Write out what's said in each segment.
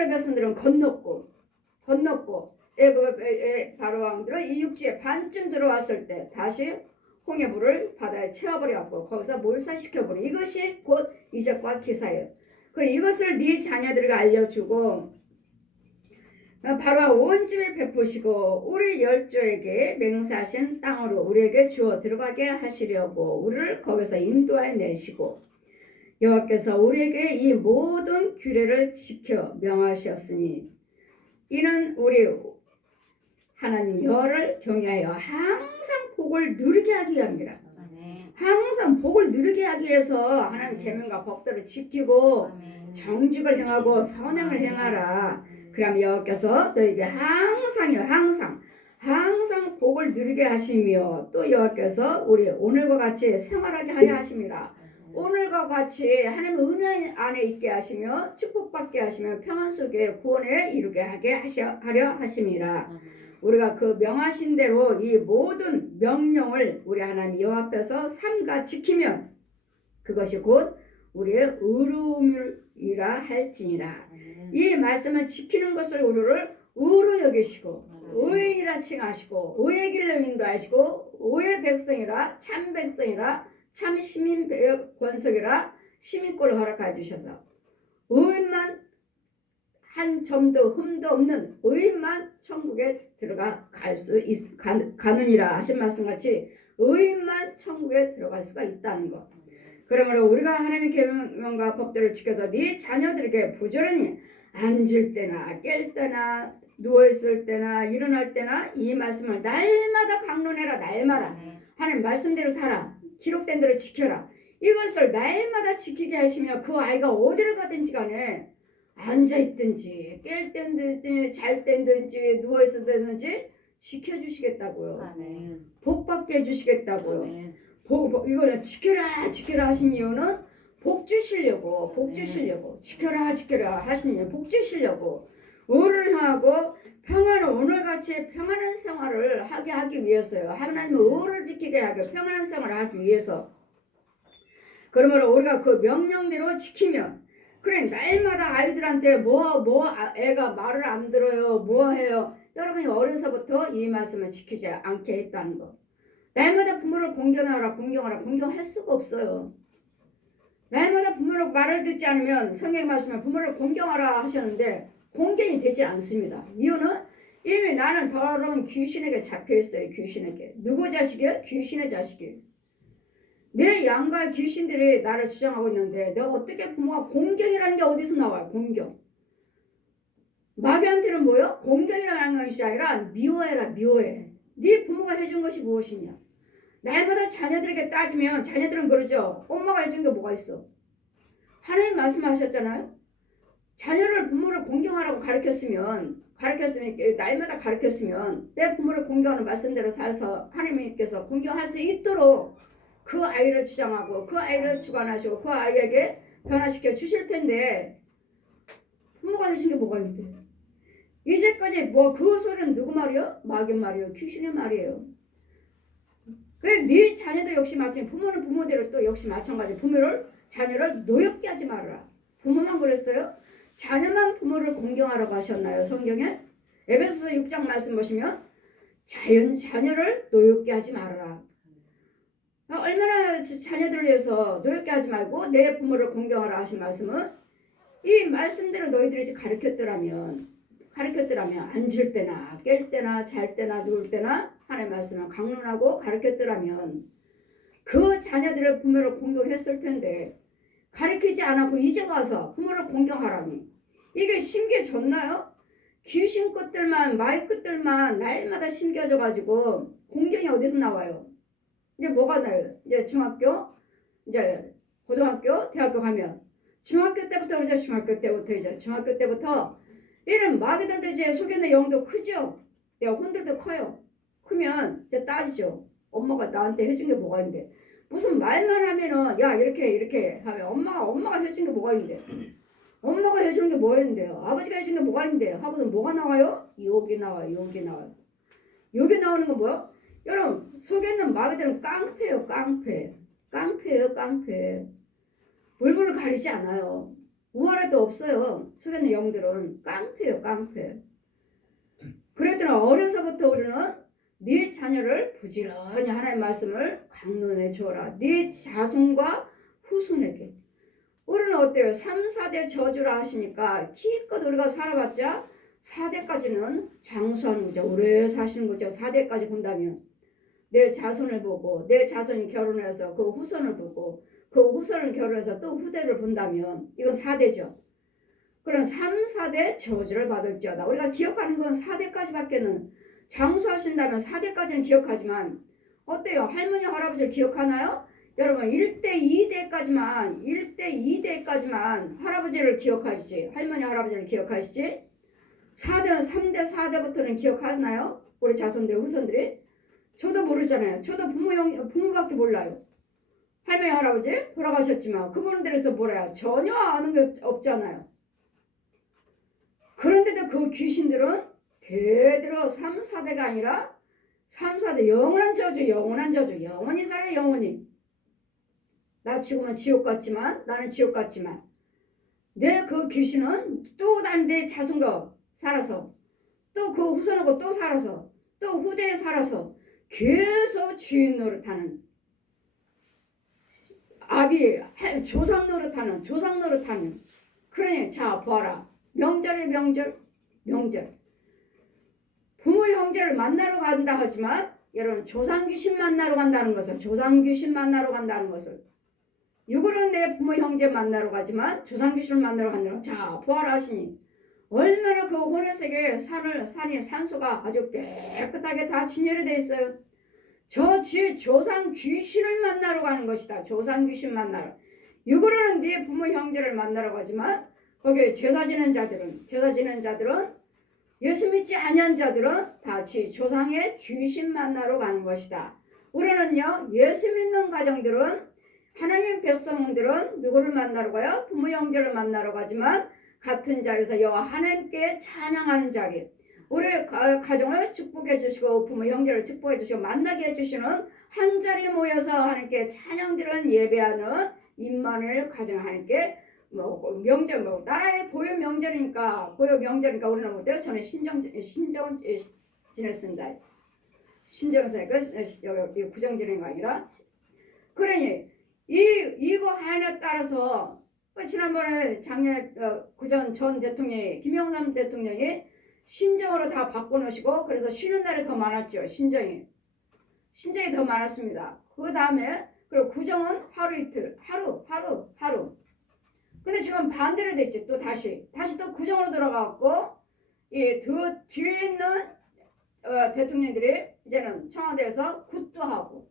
이스라엘 백성들은 건넜고 바로 왕들은 이 육지에 반쯤 들어왔을 때 다시 홍해물을 바다에 채워버려갖고 거기서 몰살시켜버려. 이것이 곧 이적과 기사예요. 그리고 이것을 네 자녀들에게 알려주고 바로 온 집에 베푸시고 우리 열조에게 맹세하신 땅으로 우리에게 주어 들어가게 하시려고 우리를 거기서 인도하여 내시고 여호와께서 우리에게 이 모든 규례를 지켜 명하셨으니 이는 우리 하나님 여호와를 경외하여 항상 복을 누리게 하기 위함이라. 항상 복을 누리게 하기 위해서 하나님 계명과 법도를 지키고 정직을 행하고 선행을 행하라. 그럼 여호와께서 너에게 항상 복을 누리게 하시며 또 여호와께서 우리 오늘과 같이 생활하게 하려 하심이라. 오늘과 같이 하나님의 은혜 안에 있게 하시며 축복받게 하시며 평안 속에 구원에 이루게 하려 하심이라. 우리가 그 명하신 대로 이 모든 명령을 우리 하나님 여호와 앞에서 삼가 지키면 그것이 곧 우리의 의로움이라 할지니라. 이 말씀을 지키는 것을 우리를 의로 여기시고 의인이라 칭하시고 의의 길로 인도하시고 의의 백성이라 참 백성이라 참 시민 권속이라 시민권을 허락하여 주셔서 의인만 한 점도 흠도 없는 의인만 천국에 가느니라 하신 말씀같이 의인만 천국에 들어갈 수가 있다는 것. 그러므로 우리가 하나님의 계명과 법도를 지켜서 네 자녀들에게 부지런히 앉을 때나 깰 때나 누워있을 때나 일어날 때나 이 말씀을 날마다 강론해라. 날마다 하나님 말씀대로 살아. 기록된 대로 지켜라. 이것을 날마다 지키게 하시며 그 아이가 어디를 가든지 간에 앉아있든지 깰 때든지 잘 때든지 누워있을 때든지 지켜주시겠다고요. 아멘. 복받게 해주시겠다고요. 아멘. 이거는 지켜라 하신 이유는 복 주시려고 지켜라 하신 이유 복 주시려고 의를 향하고 오늘같이 평안한 생활을 하기 위해서요. 하나님의 의를 지키게 하고 평안한 생활을 하기 위해서. 그러므로 우리가 그 명령대로 지키면 그래 날마다 아이들한테 애가 말을 안 들어요. 뭐 해요. 여러분이 어려서부터 이 말씀을 지키지 않게 했다는 거. 날마다 부모를 공경할 수가 없어요. 날마다 부모를 말을 듣지 않으면 성경의 말씀에 부모를 공경하라 하셨는데 공경이 되지 않습니다. 이유는 이미 나는 더러운 귀신에게 잡혀있어요. 귀신에게. 누구 자식이에요? 귀신의 자식이에요. 내 양과 귀신들이 나를 주장하고 있는데 내가 어떻게 부모가 공경이라는 게 어디서 나와요? 공경. 마귀한테는 뭐요? 공경이라는 것이 아니라 미워해라. 미워해. 네 부모가 해준 것이 무엇이냐? 날마다 자녀들에게 따지면 자녀들은 그러죠. 엄마가 해준 게 뭐가 있어? 하나님 말씀하셨잖아요. 부모를 공경하라고 가르쳤으면 날마다 가르쳤으면 내 부모를 공경하는 말씀대로 살아서 하나님께서 공경할 수 있도록 그 아이를 주장하고 그 아이를 주관하시고 그 아이에게 변화시켜 주실 텐데 부모가 해준 게 뭐가 있는데 이제까지 그 소리는 누구 말이요? 마귀 말이요. 귀신의 말이에요. 네 자녀도 역시 마찬가지. 부모는 부모대로 또 역시 마찬가지. 자녀를 노엽게 하지 말아라. 부모만 그랬어요? 자녀만 부모를 공경하라고 하셨나요? 성경에? 에베소서 6장 말씀 보시면 자녀를 노엽게 하지 말아라. 얼마나 자녀들을 위해서 노엽게 하지 말고 내 부모를 공경하라 하신 말씀은 이 말씀대로 너희들이 가르쳤더라면 앉을 때나 깰 때나 잘 때나 누울 때나 하나님의 말씀을 강론하고 가르쳤더라면 그 자녀들의 부모를 공경했을 텐데 가르치지 않았고 이제 와서 부모를 공경하라니 이게 심겨졌나요? 귀신 것들만 마귀 것들만 날마다 심겨져가지고 공경이 어디서 나와요? 이제 뭐가 나요? 이제 중학교, 이제 고등학교, 대학교 가면 중학교 때부터 이런 마귀들도 이제 속에 있는 영도 크죠? 내가 혼들도 커요. 크면 이제 따지죠. 엄마가 나한테 해준 게 뭐가 있는데 무슨 말만 하면은 야 이렇게 하면 엄마가 해준 게 뭐가 있는데 엄마가 해주는 게 뭐가 있는데요? 아버지가 해준 게 뭐가 있는데요? 하고는 뭐가 나와요? 욕이 나와요. 욕이 나오는 건 뭐야? 여러분 속에 있는 마귀들은 깡패예요. 깡패. 불불을 가리지 않아요. 우월에도 없어요. 속에 있는 영들은 깡패예요, 깡패. 그랬더니 어려서부터 우리는 네 자녀를 부지런히 하나님의 말씀을 강론해 주어라. 네 자손과 후손에게. 우리는 어때요? 3, 4대 저주라 하시니까 기껏 우리가 살아봤자 4대까지는 장수하는 거죠. 오래 사시는 거죠. 4대까지 본다면 내 자손을 보고 내 자손이 결혼해서 그 후손을 보고 그 후손을 결혼해서 또 후대를 본다면 이건 4대죠. 그럼 3, 4대 저주를 받을지어다. 우리가 기억하는 건 4대까지밖에는 장수하신다면 4대까지는 기억하지만 어때요? 할머니 할아버지를 기억하나요? 여러분 1대 2대까지만 1대 2대까지만 할아버지를 기억하시지 할머니 할아버지를 기억하시지 4대 3대 4대부터는 기억하나요? 우리 자손들 후손들이 저도 모르잖아요. 저도 부모밖에 몰라요. 할머니 할아버지 돌아가셨지만 그분들에서 뭐래요? 전혀 아는 게 없잖아요. 그런데도 그 귀신들은 대대로 3, 4대가 아니라 3, 4대 영원한 저주 영원히 살아요. 영원히. 나 죽으면 지옥 같지만 나는 지옥 같지만 내 그 귀신은 또 다른 내 자손과 살아서 또 그 후손하고 또 살아서 또 후대에 살아서 계속 주인 노릇하는 조상 노릇하는 그러니 자 봐라 명절에 명절 부모 형제를 만나러 간다 하지만 여러분 조상 귀신 만나러 간다는 것을 육으로는 내 부모 형제 만나러 가지만 조상 귀신을 만나러 간다는 자 보아라 하시니 얼마나 그 혼의 세계에 산이 산소가 아주 깨끗하게 다 진열이 되어 있어요. 저 조상 귀신을 만나러 가는 것이다. 조상 귀신 만나러. 육으로는 네 부모 형제를 만나러 가지만 거기에 제사 지낸 자들은 예수 믿지 아니한 자들은 다 조상의 귀신 만나러 가는 것이다. 우리는요 예수 믿는 가정들은 하나님 백성들은 누구를 만나러 가요? 부모 형제를 만나러 가지만 같은 자리에서 여호와 하나님께 찬양하는 자리 우리 가정을 축복해 주시고 부모 형제를 축복해 주시고 만나게 해주시는 한 자리에 모여서 하나님께 찬양드리는 예배하는 임마누엘 가정 하나님께 명절 나라의 고유 명절이니까 우리는 어때요? 저는 신정 지냈습니다. 신정서 여기 구정 지내는 거 아니라 그러니 이거 하나에 따라서 지난번에 작년 구전 전 대통령이 김영삼 대통령이 신정으로 다 바꿔놓으시고 그래서 쉬는 날이 더 많았죠. 신정이 더 많았습니다. 그 다음에 그리고 구정은 하루 이틀 하루 근데 지금 반대로 됐지. 또 다시 또 구정으로 들어가고 이 뒤에 있는 대통령들이 이제는 청와대에서 굿도 하고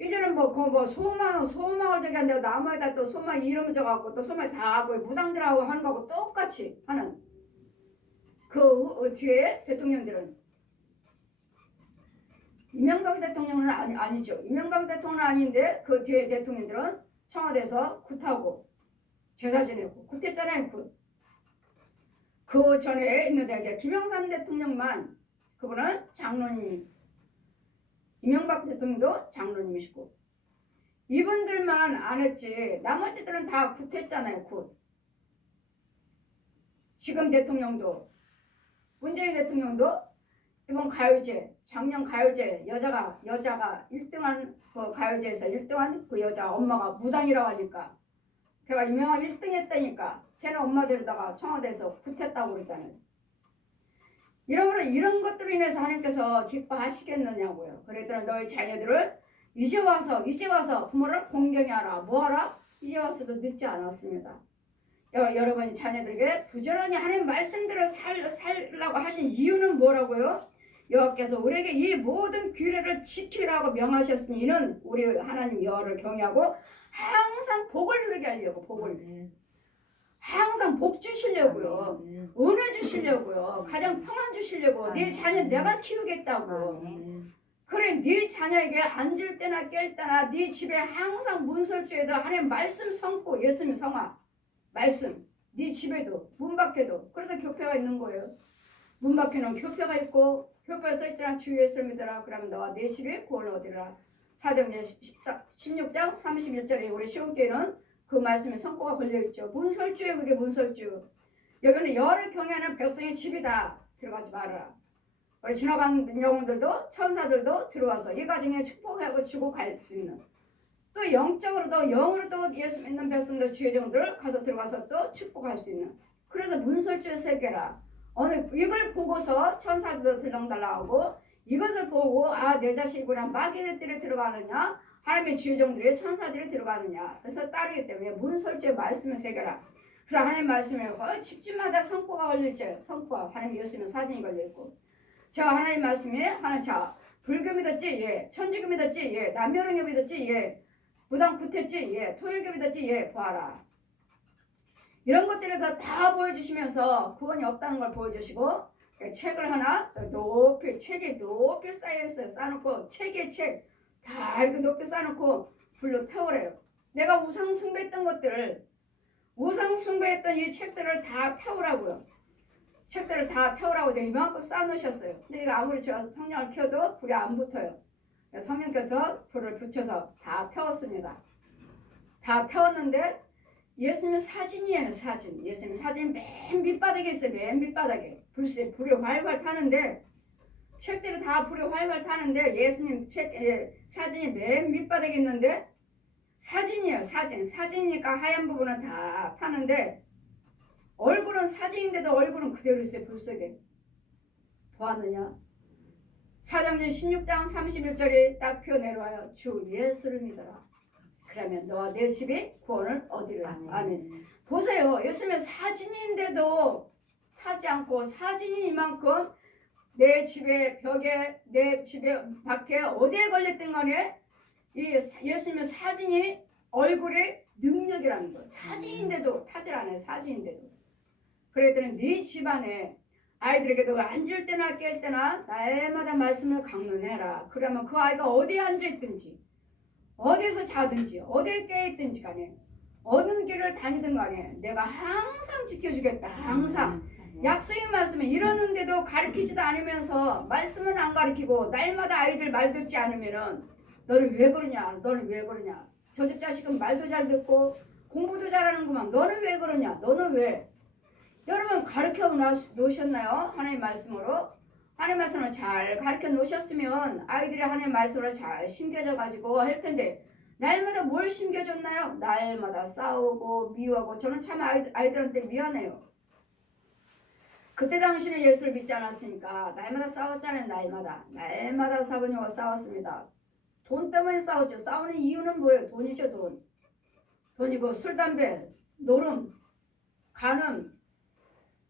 이제는 소망을 저기 한다고 나무에다 또 소망 이름 적어갖고 또 소망 다 하고 무당들하고 하는 거하고 똑같이 하는 그 뒤에 대통령들은 이명박 대통령은 아니죠. 이명박 대통령은 아닌데 그 뒤에 대통령들은 청와대에서 굿하고 제사 지내고 굿했잖아요. 그 전에 있는데 이제 김영삼 대통령만 그분은 장로님 이명박 대통령도 장로님이시고 이분들만 안 했지 나머지들은 다 굿했잖아요. 굿. 지금 대통령도 문재인 대통령도 이번 가요제 작년 가요제 여자가 1등한 그 가요제에서 1등한 그 여자 엄마가 무당이라고 하니까 걔가 유명한 1등 했다니까 걔는 엄마 데려다가 청와대에서 굿했다고 그러잖아요. 이런 것들로 인해서 하나님께서 기뻐하시겠느냐고요. 그랬더니 너희 자녀들을 이제 와서 부모를 공경하라. 뭐하라? 이제 와서도 늦지 않았습니다. 여러분이 자녀들에게 부지런히 하나님 말씀대로 살라고 하신 이유는 뭐라고요? 여호와께서 우리에게 이 모든 규례를 지키라고 명하셨으니 이는 우리 하나님 여호와를 경외하고 항상 복을 누리게 하려고 항상 복 주시려고요. 은혜 주시려고요. 가정 평안 주시려고. 네 자녀 내가 키우겠다고. 그래 네 자녀에게 앉을 때나 깰 때나 네 집에 항상 문설주에도 하나님 말씀 성고 예수님 성화 말씀 네 집에도 문 밖에도 그래서 교표가 있는 거예요. 문 밖에는 교표가 있고 교표에 써있잖아. 주 예수를 믿어라. 그러면 너와 내 집에 구원을 얻으리라. 사도행전 16장 31절에 우리 시온교회는 그 말씀에 성과가 걸려있죠. 문설주에 그게 문설주. 여기는 열을 경외하는 백성의 집이다. 들어가지 말아라. 우리 지나간 영혼들도 천사들도 들어와서 이 가정에 축복하고 주고 갈 수 있는, 또 영적으로도 영으로도 예수 믿는 백성들 주의 종들 가서 들어가서 또 축복할 수 있는, 그래서 문설주의 세계라. 어느 이걸 보고서 천사들도 들렁달랑하고 이것을 보고 아 내 자식이구나 마귀의 뜰에 들어가느냐 하나님의 주의 종들이 천사들이 들어가느냐 그래서 따르기 때문에 문설주의 말씀을 새겨라. 그래서 하나님 말씀에 집집마다 성과가 걸려있죠. 성과 하나님 예수님의 사진이 걸려있고 저 하나님 말씀에 하나 자 불교 믿었지 예 천주교 믿었지 예 남녀론교 믿었지 예 무당 붙었지 예 토일교 믿었지 예 보아라. 이런 것들을 다 보여주시면서 구원이 없다는 걸 보여주시고 책을 하나 높이 책이 높이 쌓여있어요. 쌓아놓고 책에 책 다 이렇게 높이 쌓아놓고 불로 태우래요. 내가 우상 숭배했던 것들을 우상 숭배했던 이 책들을 다 태우라고요. 책들을 다 태우라고 내가 이만큼 쌓아놓으셨어요. 근데 이거 아무리 제가 성냥을 켜도 불이 안 붙어요. 성령께서 불을 붙여서 다 태웠습니다. 다 태웠는데 예수님의 사진이에요. 사진. 예수님의 사진이 맨 밑바닥에 있어요. 맨 밑바닥에. 불이 활활 타는데 책들이 다 불이 활활 타는데 예수님 사진이 맨 밑바닥에 있는데 사진이에요. 사진. 사진이니까 하얀 부분은 다 타는데 얼굴은 사진인데도 얼굴은 그대로 있어요. 불 속에. 보았느냐? 사도행전 16장 31절에 딱 표내려와요. 주 예수를 믿어라. 그러면 너와 내 집이 구원을 얻으리라. 아멘. 보세요. 예수님의 사진인데도 타지 않고 사진이 이만큼 내 집에 벽에 내 집에 밖에 어디에 걸렸든 간에 이 예수님의 사진이 얼굴의 능력이라는 거. 사진인데도 타질 않아요. 사진인데도. 그랬더니 네 집안에 아이들에게 너가 앉을 때나 깰 때나 날마다 말씀을 강론해라. 그러면 그 아이가 어디에 앉아있든지 어디에서 자든지 어디에 깨있든지 간에 어느 길을 다니든 간에 내가 항상 지켜주겠다. 항상. 약속의 말씀에 이러는데도 가르치지도 않으면서 말씀은 안 가르치고 날마다 아이들 말 듣지 않으면은 너는 왜 그러냐? 너는 왜 그러냐? 저 집 자식은 말도 잘 듣고 공부도 잘하는구만. 너는 왜 그러냐? 너는 왜? 여러분 가르쳐 놓으셨나요? 하나님 말씀으로? 하나님 말씀을 잘 가르쳐 놓으셨으면 아이들이 하나님 말씀으로 잘 심겨져 가지고 할 텐데 날마다 뭘 심겨줬나요? 날마다 싸우고 미워하고 저는 참 아이들한테 미안해요. 그때 당시는 예수를 믿지 않았으니까 날마다 싸웠잖아요. 날마다 사부님과 싸웠습니다. 돈 때문에 싸웠죠. 싸우는 이유는 뭐예요? 돈이죠. 돈이고 술 담배 노름 간음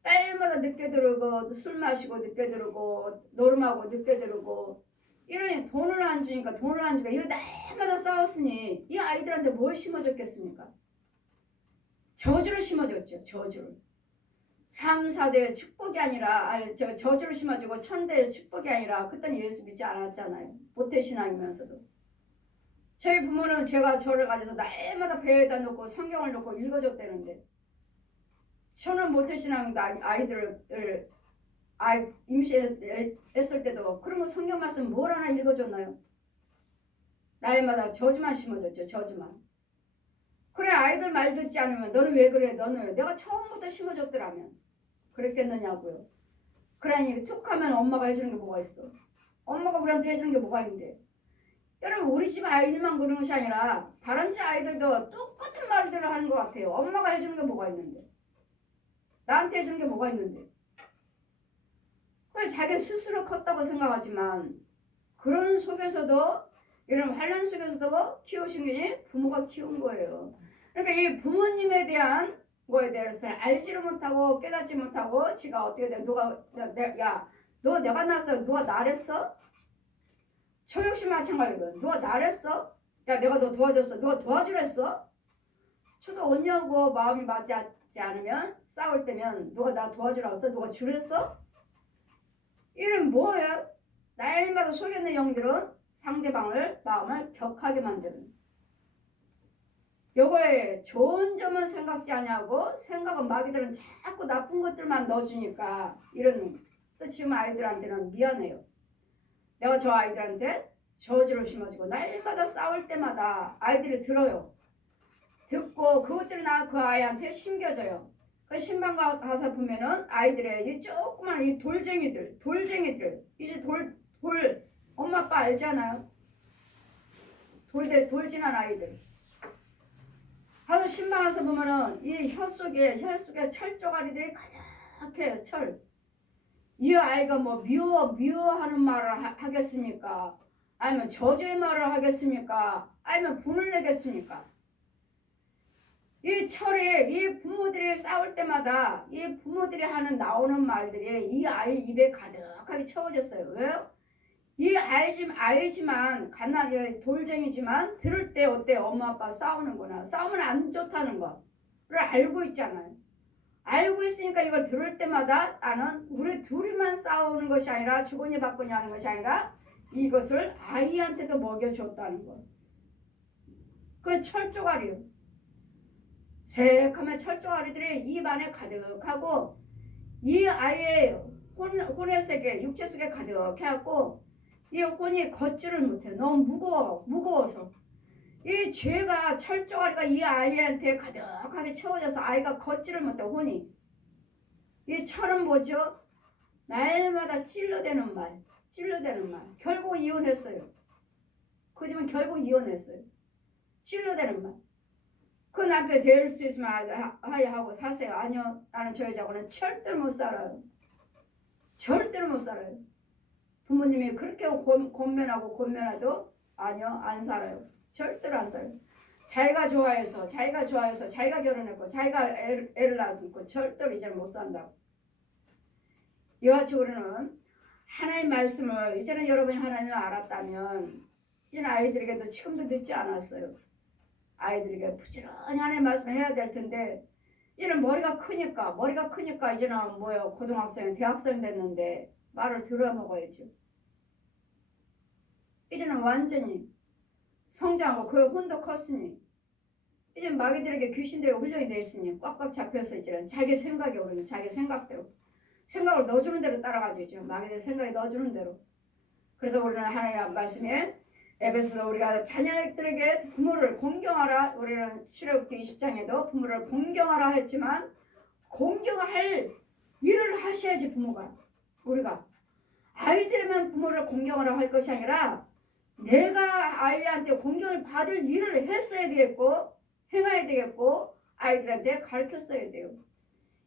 때마다 늦게 들어오고 술 마시고 늦게 들어오고 노름하고 늦게 들어오고 이러니 돈을 안 주니까 이거 날마다 싸웠으니 이 아이들한테 뭘 심어줬겠습니까? 저주를 심어줬죠. 저주를. 3, 4대의 축복이 아니라 저주를 심어주고 천대의 축복이 아니라 그때는 예수 믿지 않았잖아요. 모태신앙이면서도. 저희 부모는 제가 저를 가져서 날마다 배에다 놓고 성경을 놓고 읽어줬다는데 저는 모태신앙 아이들을 임시했을 때도 그런 거 성경 말씀 뭘 하나 읽어줬나요? 날마다 저주만 심어줬죠. 저주만. 그래 아이들 말 듣지 않으면 너는 왜 그래? 너는 왜? 내가 처음부터 심어줬더라면 그랬겠느냐고요. 그러니 툭 하면 엄마가 해주는 게 뭐가 있어? 엄마가 우리한테 해주는 게 뭐가 있는데? 여러분 우리 집 아이들만 그런 것이 아니라 다른 집 아이들도 똑같은 말들을 하는 것 같아요. 엄마가 해주는 게 뭐가 있는데? 나한테 해주는 게 뭐가 있는데? 그걸 자기 스스로 컸다고 생각하지만 그런 속에서도 이런 환란 속에서도 키우신 게 부모가 키운 거예요. 그러니까 이 부모님에 대한 거에 대해서 알지를 못하고 깨닫지 못하고 지가 어떻게 돼? 너 내가 낳았어? 누가 나랬어? 저 역시 마찬가지거든. 누가 나랬어? 야 내가 너 도와줬어? 누가 도와주라 했어? 저도 언니하고 마음이 맞지 않으면 싸울 때면 누가 나 도와주라고 했어? 누가 주랬어? 이는 뭐예요? 날마다 속였는 영들은 상대방을 마음을 격하게 만드는 요거에 좋은 점은 생각지 않냐고 생각은 마귀들은 자꾸 나쁜 것들만 넣어주니까 이런 그래서 지금 아이들한테는 미안해요. 내가 저 아이들한테 저주를 심어주고 날마다 싸울 때마다 아이들이 들어요. 듣고 그것들이 나 그 아이한테 심겨져요. 그 신방 가서 보면은 아이들의 이 조그만 이 돌쟁이들 이제 돌 엄마 아빠 알잖아요. 돌진한 아이들. 가서 신방 가서 보면은 이 혀 속에 철 쪼가리들이 가득해요. 철. 이 아이가 뭐 미워하는 말을 하겠습니까? 아니면 저주의 말을 하겠습니까? 아니면 분을 내겠습니까? 이 철에 이 부모들이 싸울 때마다 이 부모들이 나오는 말들이 이 아이 입에 가득하게 채워졌어요. 왜요? 이 알지만 갓난이 돌쟁이지만 들을 때 어때? 엄마 아빠 싸우는구나. 싸우면 안 좋다는 거를 알고 있잖아요. 알고 있으니까 이걸 들을 때마다 나는 우리 둘이만 싸우는 것이 아니라 주거니 받거니 하는 것이 아니라 이것을 아이한테도 먹여줬다는 거. 그건 철조가리요. 새카만 철조가리들이 입 안에 가득하고 이 아이의 혼의 세계, 육체 속에 가득해갖고 이 혼이 걷지를 못해. 너무 무거워서. 이 죄가 철조가리가 이 아이한테 가득하게 채워져서 아이가 걷지를 못해. 혼이. 이 철은 뭐죠? 날마다 찔러대는 말. 결국 이혼했어요. 그 집은 결국 이혼했어요. 찔러대는 말. 그 남편 데릴 수 있으면 하고 사세요. 아니요. 나는 저 여자하고는 절대로 못 살아요. 절대로 못 살아요. 부모님이 그렇게 권면해도 아니요. 안 살아요. 절대로 안 살아요. 자기가 좋아해서 자기가 결혼했고 자기가 애를 낳고 절대로 이제는 못 산다고. 이와 같이 우리는 하나님 말씀을 이제는 여러분이 하나님을 알았다면 이제는 아이들에게도 지금도 늦지 않았어요. 아이들에게 부지런히 하나님 말씀을 해야 될 텐데 이제는 머리가 크니까 이제는 뭐요? 고등학생, 대학생 됐는데 말을 들어먹어야죠. 이제는 완전히 성장하고 그 혼도 컸으니 이제 마귀들에게 귀신들의 훈련이 돼 있으니 꽉꽉 잡혀서 이제는 자기 생각이 오르는 자기 생각대로 생각을 넣어주는 대로 따라가죠. 마귀들 생각이 넣어주는 대로. 그래서 우리는 하나님의 말씀에 에베소서 우리가 자녀들에게 부모를 공경하라. 우리는 출애굽기 20장에도 부모를 공경하라 했지만 공경할 일을 하셔야지 부모가. 우리가 아이들만 부모를 공경하라 할 것이 아니라 내가 아이한테 공경을 받을 일을 했어야 되겠고 행해야 되겠고 아이들한테 가르쳤어야 돼요.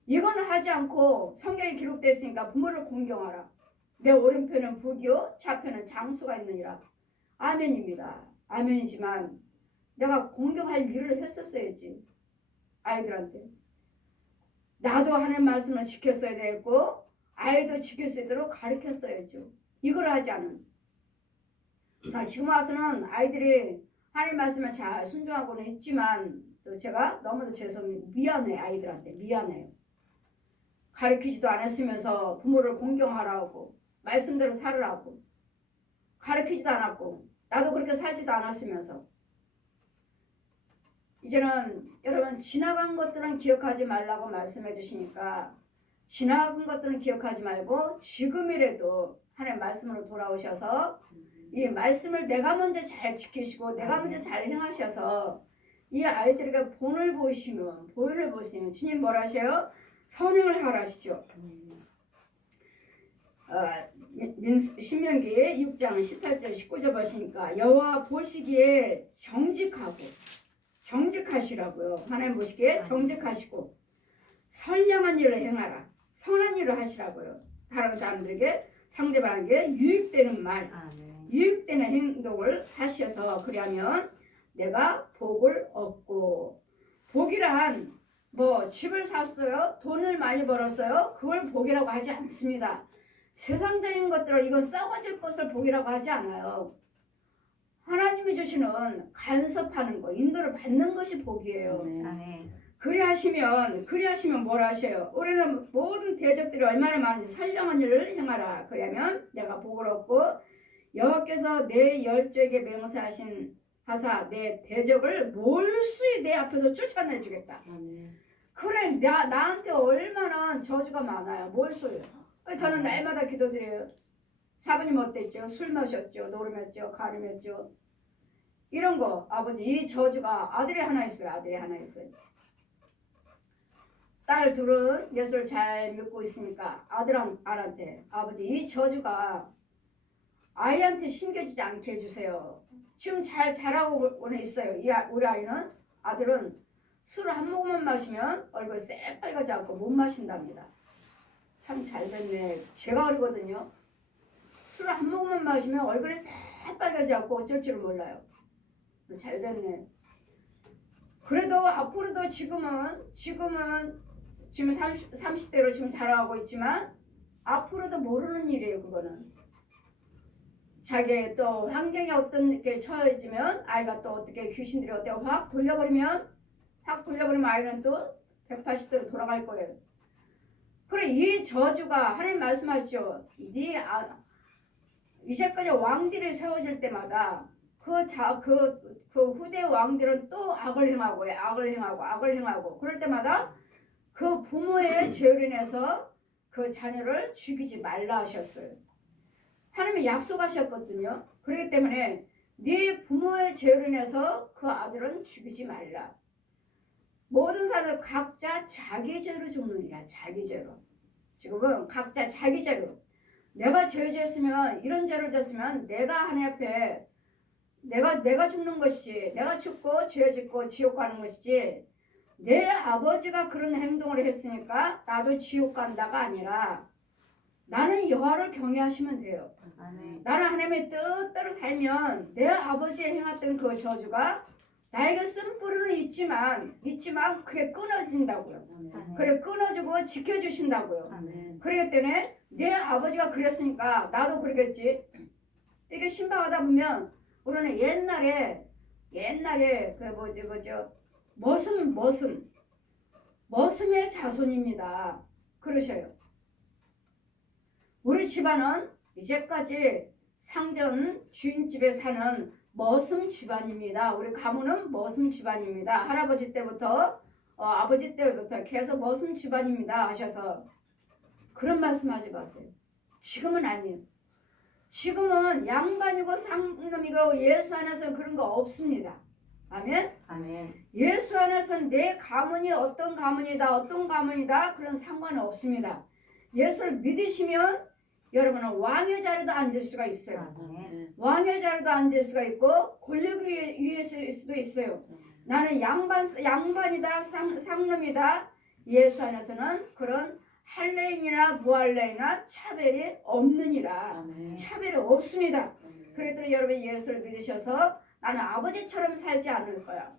이거는 하지 않고 성경에 기록되어 있으니까 부모를 공경하라. 내 오른편은 부교 좌편은 장수가 있느니라. 아멘입니다. 아멘이지만 내가 공경할 일을 했었어야지. 아이들한테. 나도 하는 말씀을 지켰어야 되겠고 아이도 지킬 수 있도록 가르쳤어야죠. 이걸 하지 않은. 자, 지금 와서는 아이들이 하나님 말씀에 잘 순종하고는 있지만 또 제가 너무도 미안해. 아이들한테 미안해요. 가르치지도 않았으면서 부모를 공경하라고 말씀대로 살으라고 가르치지도 않았고 나도 그렇게 살지도 않았으면서 이제는 여러분 지나간 것들은 기억하지 말라고 말씀해 주시니까 지나간 것들은 기억하지 말고 지금이라도 하나님 말씀으로 돌아오셔서 이 말씀을 내가 먼저 잘 지키시고 내가 먼저 잘 행하셔서 이 아이들에게 본을 보시면 주님 뭐라 하셔요? 선행을 하라시죠. 신명기 6장 18절 19절 보시니까 여호와 보시기에 정직하시라고요. 하나님 보시기에 정직하시고 선량한 일을 행하라. 선한 일을 하시라고요. 다른 사람들에게 상대방에게 유익되는 말, 유익되는 행동을 하셔서 그러면 내가 복을 얻고 복이란 뭐 집을 샀어요? 돈을 많이 벌었어요? 그걸 복이라고 하지 않습니다. 세상적인 것들을 이건 썩어질 것을 복이라고 하지 않아요. 하나님이 주시는 간섭하는 거, 인도를 받는 것이 복이에요. 그리하시면 뭘 하셔요? 우리는 모든 대적들이 얼마나 많은지 선량한 일을 행하라. 그러면 내가 복을 얻고 여호와께서 내 열조에게 맹세하신 하사 내 대적을 몰수히 내 앞에서 쫓아내주겠다. 그래 나한테 얼마나 저주가 많아요. 몰수요. 저는 날마다 기도드려요. 사부님 어땠죠? 술 마셨죠? 노름했죠? 가름했죠? 이런 거 아버지 이 저주가 아들이 하나 있어요. 아들이 하나 있어요. 딸 둘은 예수를 잘 믿고 있으니까 아들한테 아버지 이 저주가 아이한테 심겨지지 않게 해주세요. 지금 잘 자라고는 있어요. 우리 아이는 아들은 술을 한 모금만 마시면 얼굴 새빨갛지 않고 못 마신답니다. 참 잘 됐네. 제가 어리거든요. 술을 한 모금만 마시면 얼굴이 새빨갛지 않고 어쩔 줄을 몰라요. 잘 됐네. 그래도 앞으로도 지금 30대로 지금 자라고 있지만 앞으로도 모르는 일이에요. 그거는 자기 또 환경이 어떤 게 처해지면 아이가 또 어떻게 귀신들이 어떻게 확 돌려버리면 아이는 또 180도로 돌아갈 거예요. 그래 이 저주가 하나님 말씀하시죠. 이제까지 왕들이 세워질 때마다 그 후대 왕들은 또 악을 행하고 그럴 때마다 그 부모의 죄로 인해서 그 자녀를 죽이지 말라 하셨어요. 하나님이 약속하셨거든요. 그렇기 때문에 네 부모의 죄로 인해서 그 아들은 죽이지 말라. 모든 사람은 각자 자기 죄로 죽느니라. 자기 죄로. 지금은 각자 자기 죄로. 내가 죄 지었으면 이런 죄를 졌으면 내가 하나님 앞에 내가 죽는 것이지. 내가 죽고 죄 짓고 지옥 가는 것이지. 내 아버지가 그런 행동을 했으니까 나도 지옥 간다가 아니라 나는 여호와를 경외하시면 돼요. 나는 하나님의 뜻대로 살면 내 아버지의 행했던 그 저주가 나에게 쓴뿌리는 있지만 그게 끊어진다고요. 그래 끊어주고 지켜주신다고요. 그렇기 때문에 내 아버지가 그랬으니까 나도 그러겠지. 이렇게 신방하다 보면 우리는 옛날에 머슴의 자손입니다. 그러셔요. 우리 집안은 이제까지 상전 주인집에 사는 머슴 집안입니다. 우리 가문은 머슴 집안입니다. 할아버지 때부터 아버지 때부터 계속 머슴 집안입니다 하셔서 그런 말씀하지 마세요. 지금은 아니에요. 지금은 양반이고 상놈이고 예수 안에서는 그런 거 없습니다. 아멘? 아멘. 예수 안에서는 내 가문이 어떤 가문이다 그런 상관은 없습니다. 예수를 믿으시면 여러분은 왕의 자리도 앉을 수가 있어요. 왕의 자리도 앉을 수가 있고 권력 위에 있을 수도 있어요. 나는 양반이다 상놈이다. 예수 안에서는 그런 할례인이나 무할례인이나 차별이 없느니라. 차별이 없습니다. 그래도 여러분 예수를 믿으셔서 나는 아버지처럼 살지 않을 거야.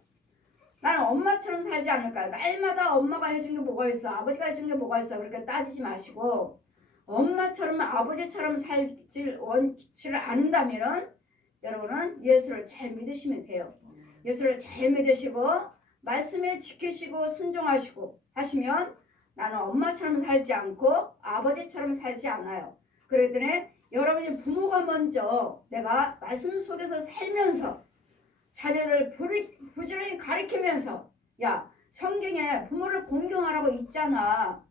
나는 엄마처럼 살지 않을 거야. 날마다 엄마가 해준 게 뭐가 있어? 아버지가 해준 게 뭐가 있어? 그렇게 따지지 마시고 엄마처럼 아버지처럼 살지를 원치를 않는다면 여러분은 예수를 잘 믿으시면 돼요. 예수를 잘 믿으시고 말씀에 지키시고 순종하시고 하시면 나는 엄마처럼 살지 않고 아버지처럼 살지 않아요. 그랬더니 여러분이 부모가 먼저 내가 말씀 속에서 살면서 자녀를 부지런히 가르치면서 야 성경에 부모를 공경하라고 있잖아.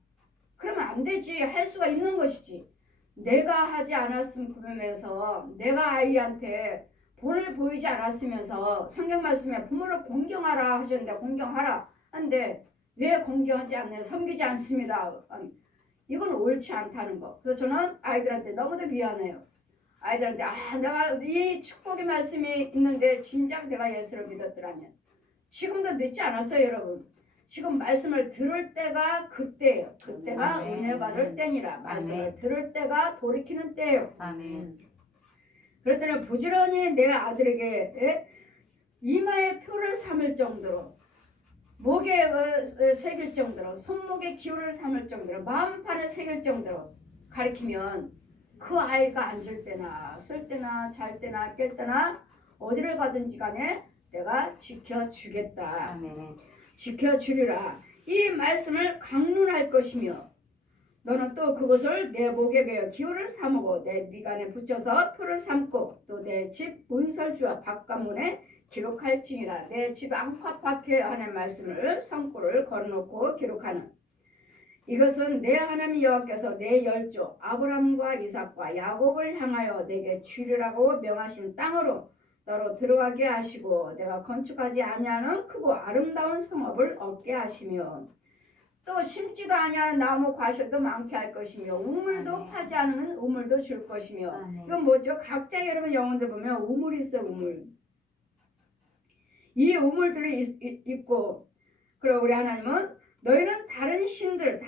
그러면 안 되지. 할 수가 있는 것이지. 내가 하지 않았으면서 내가 아이한테 본을 보이지 않았으면서 성경 말씀에 부모를 공경하라 하셨는데 공경하라 하는데 왜 공경하지 않나요? 섬기지 않습니다. 이건 옳지 않다는 거. 그래서 저는 아이들한테 너무도 미안해요. 아이들한테 내가 이 축복의 말씀이 있는데 진작 내가 예수를 믿었더라면 지금도 늦지 않았어요. 여러분. 지금 말씀을 들을 때가 그때예요. 그때가 은혜 받을 때니라. 말씀을 들을 때가 돌이키는 때예요. 아멘. 그랬더니 부지런히 내 아들에게 이마에 표를 삼을 정도로 목에 새길 정도로 손목에 기호를 삼을 정도로 마음판을 새길 정도로 가르치면 그 아이가 앉을 때나 쓸 때나 잘 때나 깰 때나 어디를 가든지 간에 내가 지켜주겠다. 아멘. 지켜주리라. 이 말씀을 강론할 것이며 너는 또 그것을 내 목에 베어 기호를 삼고 내 미간에 붙여서 표를 삼고 또 내 집 문설주와 바깥문에 기록할지니라. 내 집 안팎에 하는 말씀을 성구를 걸어놓고 기록하는 이것은 내 하나님 여호와께서 내 열조 아브라함과 이삭과 야곱을 향하여 내게 주리라고 명하신 땅으로 너로 들어가게 하시고 내가 건축하지 아니하는 크고 아름다운 성읍을 얻게 하시며 또 심지도 아니하는 나무 과실도 많게 할 것이며 우물도 파지 않는 우물도 줄 것이며 이건 뭐죠? 각자 여러분 영혼들 보면 우물이 있어요. 우물. 이 우물들이 있고 그리고 우리 하나님은 너희는 다른 신들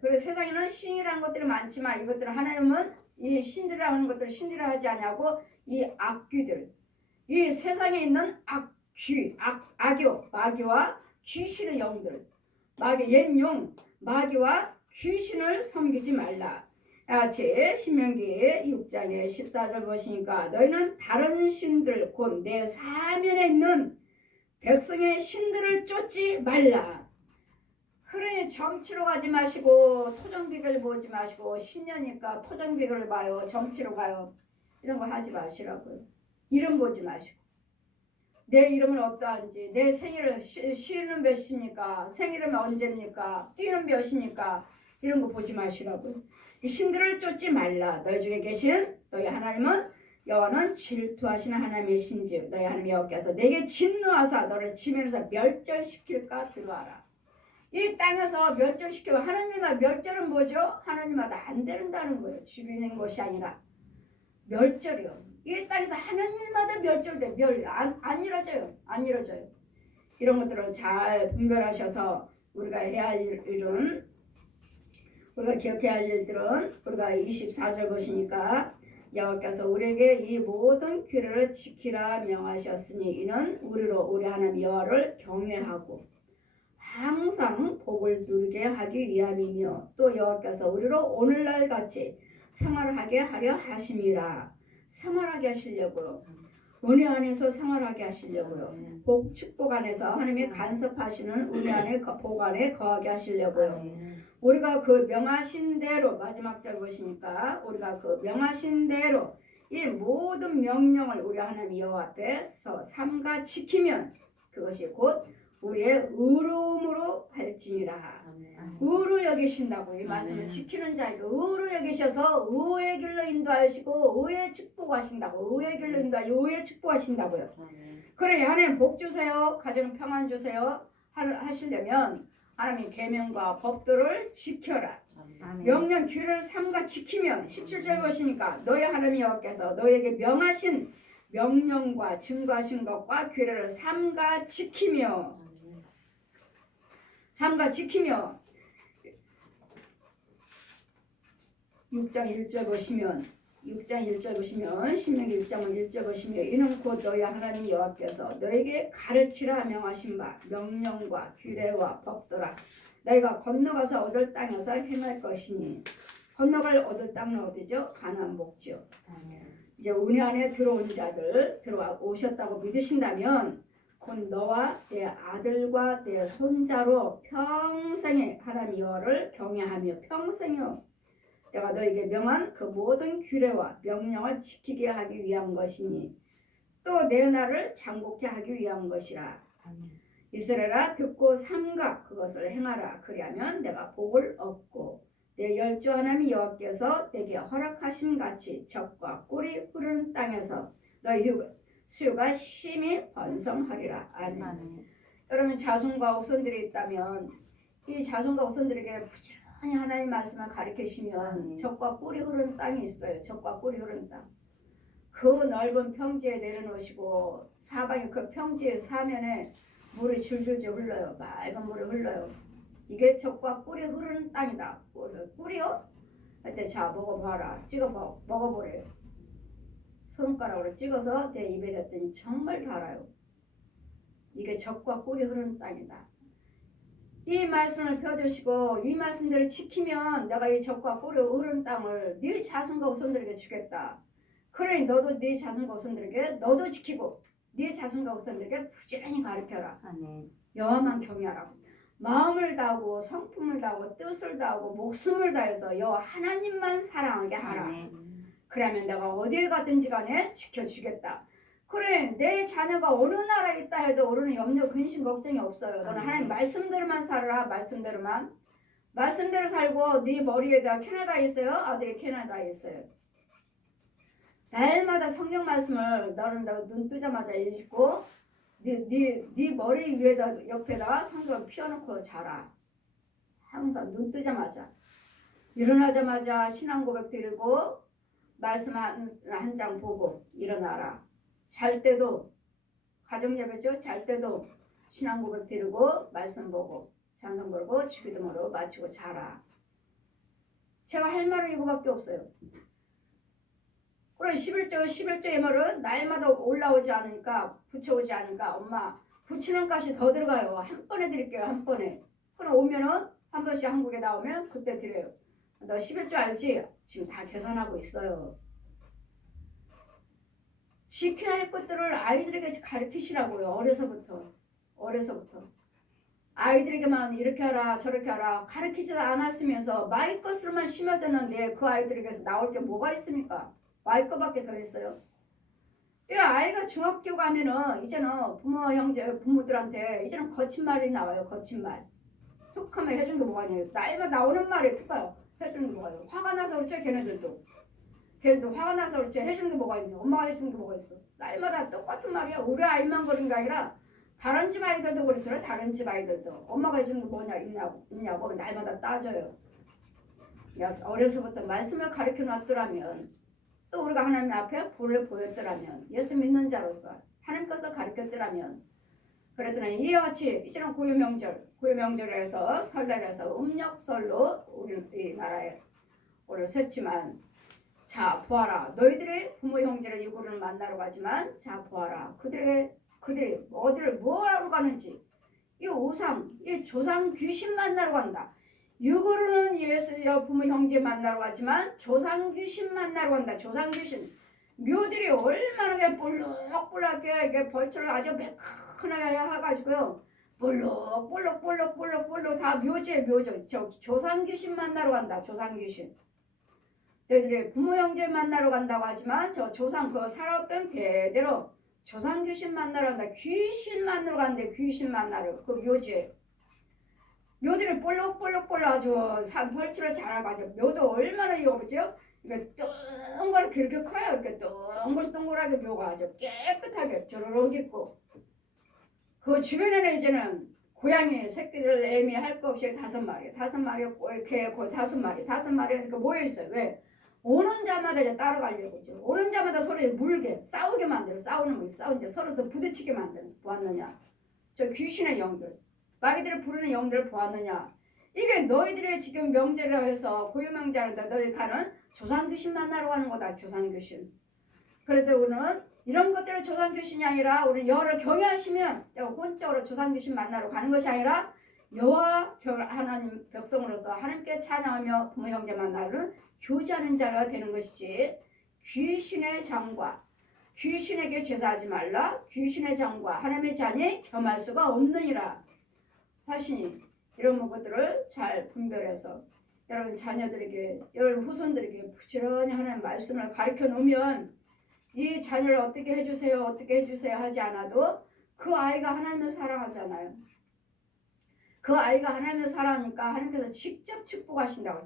그리고 세상에는 신이라는 것들이 많지만 이것들은 하나님은 이 신들이라는 것들 신이라 하지 않냐고 이 악귀들 이 세상에 있는 악교 마귀와 귀신의 영들 마귀 옛용 마귀와 귀신을 섬기지 말라. 제 신명기 6장의 14절 보시니까 너희는 다른 신들 곧 내 사면에 있는 백성의 신들을 쫓지 말라. 그러니 정치로 가지 마시고 토정비를 보지 마시고 신년이니까 토정비를 봐요. 정치로 가요. 이런 거 하지 마시라고요. 이름 보지 마시고 내 이름은 어떠한지 내 생일은 시는 몇입니까? 생일은 언제입니까? 띠는 몇입니까? 이런 거 보지 마시라고요. 이 신들을 쫓지 말라. 너희 중에 계신 너희 하나님은 여호와는 질투하시는 하나님이신즉 너희 하나님 여호와께서 내게 진노하사 너를 지면에서 멸절시킬까 두려워하라. 이 땅에서 멸절시켜 하나님마다 멸절은 뭐죠? 하나님마다 안 되는다는 거예요. 죽이는 것이 아니라 멸절이요. 이 땅에서 하나님마다 멸절돼 안 이루어져요. 안 이루어져요. 이런 것들을 잘 분별하셔서 우리가 해야 할 일은 우리가 기억해야 할 일들은 우리가 24절 보시니까 여호와께서 우리에게 이 모든 규례를 지키라 명하셨으니 이는 우리로 우리 하나님 여호와를 경외하고 항상 복을 누리게 하기 위함이며 또 여호와께서 우리로 오늘날 같이 생활하게 하려 하심이라. 생활하게 하시려고요. 은혜 안에서 생활하게 하시려고요. 복 축복 안에서 하나님의 간섭하시는 은혜 안에 복 안에 거하게 하시려고요. 우리가 그 명하신 대로 마지막 절 보시니까 우리가 그 명하신 대로 이 모든 명령을 우리 하나님 여호와 앞에서 삼가 지키면 그것이 곧 우리의 의로움으로 발진이라. 의로 여기신다고 이 말씀을 지키는 자에게 의로 여기셔서 의의 길로 인도하시고 의의 축복하신다고 의의 길로 인도하시고 의의 축복하신다고요. 그래 하나님 복 주세요. 가정 평안 주세요. 하시려면 하나님의 계명과 법도를 지켜라. 명령 규례를 삼가 지키면 17절 보시니까 너희 하나님 여호와께서 너희에게 명하신 명령과 증거하신 것과 규례를 삼가 지키며 6장 1절 보시면 신명기 6장 1절 보시면 이는 곧 너희 하나님 여호와께서 너에게 가르치라 명하신 바 명령과 규례와 법도라 너희가 건너가서 얻을 땅에서 행할 것이니 건너갈 얻을 땅은 어디죠? 가나안 복지요. 이제 은혜 안에 들어온 자들 오셨다고 믿으신다면 곧 너와 내 아들과 내 손자로 평생에 하나님 여호와를 경외하며 평생이요 내가 너에게 명한 그 모든 규례와 명령을 지키게 하기 위한 것이니 또 내 날을 장복케 하기 위한 것이라. 이스라엘아 듣고 삼가 그것을 행하라. 그리하면 내가 복을 얻고 내 열조 하나님 여호와께서 내게 허락하신 같이 젖과 꿀이 흐르는 땅에서 너희 수요가 심히 번성하리라. 아멘. 여러분 자손과 후손들이 있다면 이 자손과 후손들에게 부지런히 하나님 말씀을 가르치시면 젖과 꿀이 흐르는 땅이 있어요. 젖과 꿀이 흐르는 땅. 그 넓은 평지에 내려놓으시고 사방에 그 평지의 사면에 물이 줄줄줄 흘러요. 맑은 물이 흘러요. 이게 젖과 꿀이 흐르는 땅이다. 꿀이요? 할때 자 먹어봐라. 찍어 먹어보래요. 손가락으로 찍어서 내 입에 댔더니 정말 달아요. 이게 젖과 꿀이 흐르는 땅이다. 이 말씀을 펴주시고 이 말씀대로 지키면 내가 이 젖과 꿀이 흐르는 땅을 네 자손과 후손들에게 주겠다. 그러니 너도 네 자손과 후손들에게 너도 지키고 네 자손과 후손들에게 부지런히 가르쳐라. 여호와만 경외하라. 마음을 다하고 성품을 다하고 뜻을 다하고 목숨을 다해서 여호와 하나님만 사랑하게 하라. 그러면 내가 어디에 가든지 간에 지켜주겠다. 그래 내 자녀가 어느 나라에 있다 해도 우리는 염려 근심 걱정이 없어요. 너는 하나님 말씀대로만 살아라. 말씀대로 살고 네 머리에다 캐나다에 있어요. 아들이 캐나다에 있어요. 날마다 성경 말씀을 너는 눈 뜨자마자 읽고 네 머리 위에다 옆에다 성경 펴놓고 자라. 항상 눈 뜨자마자 일어나자마자 신앙 고백 드리고 말씀 한 장 보고 일어나라. 잘 때도 가정 예배죠. 잘 때도 신앙 고백 드리고 말씀 보고 찬송 부르고 주기도문으로 마치고 자라. 제가 할 말은 이거밖에 없어요. 그럼 11조의 말은 날마다 올라오지 않으니까 붙여오지 않으니까 엄마 붙이는 값이 더 들어가요. 한 번에 드릴게요. 한 번에. 그럼 오면은 한 번씩 한국에 나오면 그때 드려요. 너 11조 알지? 지금 다 계산하고 있어요. 지켜야 할 것들을 아이들에게 가르치시라고요. 어려서부터. 아이들에게만 이렇게 하라 저렇게 하라 가르치지도 않았으면서 마이 것으로만 심어졌는데 그 아이들에게서 나올 게 뭐가 있습니까? 마이 것밖에 더 있어요. 이 아이가 중학교 가면은 이제는 부모들한테 이제는 거친 말이 나와요. 거친 말. 툭 하면 해준 게 뭐가 있냐요. 날마다 나오는 말이 툭 가요. 해주는 게 뭐가요. 화가 나서 그렇죠. 걔네들도 화가 나서 그렇지 해주는 게 뭐가 있냐. 엄마가 해주는 게 뭐가 있어. 날마다 똑같은 말이야. 우리 아이만 그런 게 아니라 다른 집 아이들도 그렇더라. 다른 집 아이들도 엄마가 해주는 게 뭐냐 있냐고 날마다 따져요. 어려서부터 말씀을 가르쳐 놨더라면 또 우리가 하나님 앞에 불을 보였더라면 예수 믿는 자로서 하나님 것을 가르쳤더라면 그랬더니 이와 같이 이제는 고유명절에서 설날에서 음력설로 우리 나라에 오늘 샜지만 자 보아라 너희들의 부모 형제를 유고를 만나러 가지만 자 보아라 그들이 어디를 뭐하러 가는지 이 우상 이 조상 귀신 만나러 간다. 유고로는 예수의 부모 형제 만나러 가지만 조상 귀신 만나러 간다. 조상 귀신 묘들이 얼마나 볼록볼록하게 이게 벌초를 아주 매끈하게 해가지고요 볼록 다 묘지에 묘죠. 저 조상 귀신 만나러 간다. 조상 귀신 너희들이 부모 형제 만나러 간다고 하지만 저 조상 그 살았던 대대로 조상 귀신 만나러 간다. 귀신 만나러 간대. 귀신 만나러 그 묘지에 묘들이 볼록 아주 벌초를 잘해가지고 묘도 얼마나 이거 보죠? 이게 동그랗게 이렇게 커요. 이렇게 동글동글하게 묘가 아주 깨끗하게 조르륵 있고 그 주변에는 이제는 고양이 새끼들 애미할 거 없이 5마리 개 5마리 이렇게 모여있어요. 왜? 오는 자마다 이제 따라가려고 죠. 오는 자마다 서로 물게 싸우게 만들어. 싸우는 서로서 부딪히게 만드는 보았느냐. 저 귀신의 영들 마귀들을 부르는 영들을 보았느냐. 이게 너희들의 지금 명제라 해서 고유명제라는데 너희 가는 조상귀신 만나러 가는 거다. 조상귀신. 그래도 우리는 이런 것들을 조상귀신이 아니라 우리 여호와를 경외하시면 혼적으로 조상귀신 만나러 가는 것이 아니라 여호와 하나님 백성으로서 하나님께 찬양하며 부모 형제 만나는 교제하는 자가 되는 것이지 귀신의 장과 귀신에게 제사하지 말라. 귀신의 장과 하나님의 잔이 겸할 수가 없느니라 하시니 이런 것들을 잘 분별해서 여러분 자녀들에게 여러분 후손들에게 부지런히 하는 말씀을 가르쳐 놓으면 이 자녀를 어떻게 해주세요 하지 않아도 그 아이가 하나님을 사랑하잖아요. 그 아이가 하나님을 사랑하니까 하나님께서 직접 축복하신다고.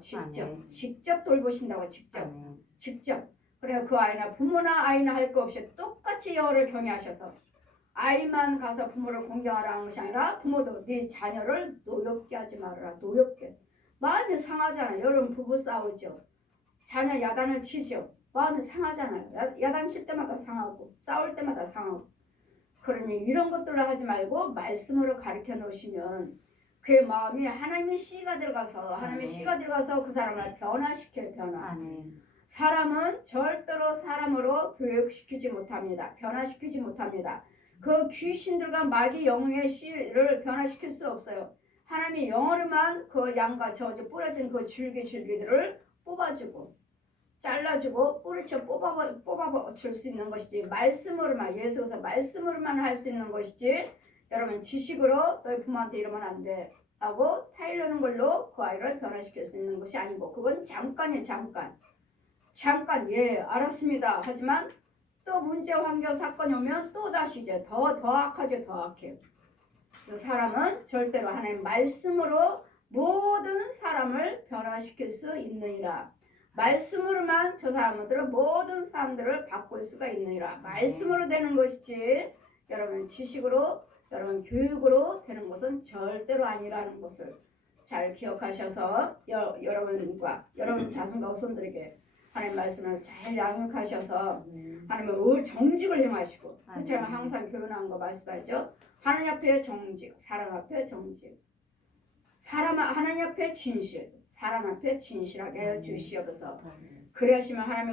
직접 돌보신다고. 직접. 그래서 그 아이나 부모나 아이나 할 거 없이 똑같이 여호와를 경외하셔서 아이만 가서 부모를 공경하라 하는 것이 아니라 부모도 네 자녀를 노엽게 하지 말아라. 노엽게. 마음이 상하잖아요. 여러분 부부 싸우죠. 자녀 야단을 치죠. 마음이 상하잖아요. 야단 칠 때마다 상하고 싸울 때마다 상하고. 그러니 이런 것들을 하지 말고 말씀으로 가르쳐 놓으시면 그의 마음이 하나님의 씨가 들어가서 그 사람을 변화시켜요. 사람은 절대로 사람으로 교육시키지 못합니다. 변화시키지 못합니다. 그 귀신들과 마귀 영의 씨를 변화시킬 수 없어요. 하나님이 영어로만 그 양과 저주 뿌려진 그 줄기들을 뽑아주고 잘라주고 뿌리쳐 뽑아줄 수 있는 것이지 말씀으로만 예수께서 말씀으로만 할 수 있는 것이지 여러분 지식으로 너희 부모한테 이러면 안 돼 하고 타이르는 걸로 그 아이를 변화시킬 수 있는 것이 아니고 그건 잠깐이에요. 잠깐 예 알았습니다. 하지만 또 문제 환경 사건이 오면 또 다시 이제 더 악하죠. 더 악해요. 그래서 사람은 절대로 하나님 말씀으로 모든 사람을 변화시킬 수 있느니라. 말씀으로만 저 사람들은 모든 사람들을 바꿀 수가 있느니라. 말씀으로 되는 것이지 여러분 지식으로 여러분 교육으로 되는 것은 절대로 아니라는 것을 잘 기억하셔서 여러분과 여러분 자손과 후손들에게 하나님 말씀을 잘 양육하셔서 하나님의 정직을 행하시고 제가 항상 교훈하는 거 말씀하죠. 하나님 앞에 정직, 사람 앞에 정직, 하나님 앞에 진실, 사람 앞에 진실하게 주시옵소서. 그러시면 하나님의